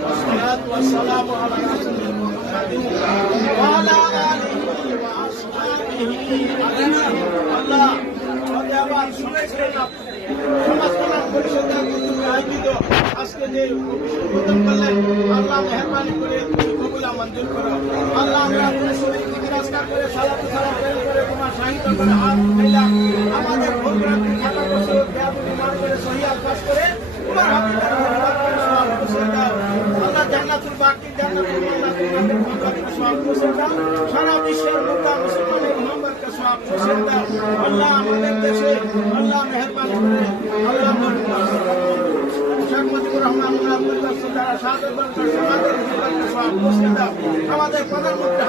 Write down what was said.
والصلاة والسلام على رسول وعلى آله وأصحابه الله আবার শুনেছেন সমাজকল্যাণ পরিষদের আয়োজিত আজকে যে উদ্বোধন করলেন আল্লাহ মেহরবানি করে কবুলা মঞ্জুর করো আল্লাহ আমরা আপনার শরীরকে তিরস্কার করে সালাত সালাম করে তোমার সাহিত্য করে হাত মিলাম আমাদের ভুল ভ্রান্তি খাতা বছর ব্যাপী মান করে সহিয়াল কাজ করে তোমার হাবিবের রহমত করে সওয়াব পৌঁছে দাও আল্লাহ জান্নাতুল বাকি জান্নাতুল আল্লাহ তোমাদের পক্ষ সওয়াব পৌঁছে দাও সারা বিশ্বের মুদ্রা মুসলমানের মোহাম্মদকে সওয়াব পৌঁছে দাও আল্লাহ আমাদের দেশে আল্লাহ মেহরবানি করে আল্লাহ শেখ মুজিবুর রহমান আব্দুল্লাহ যারা শাহাদাত বরণ সমাজের সওয়াব পৌঁছে দাও আমাদের প্রধানমন্ত্রী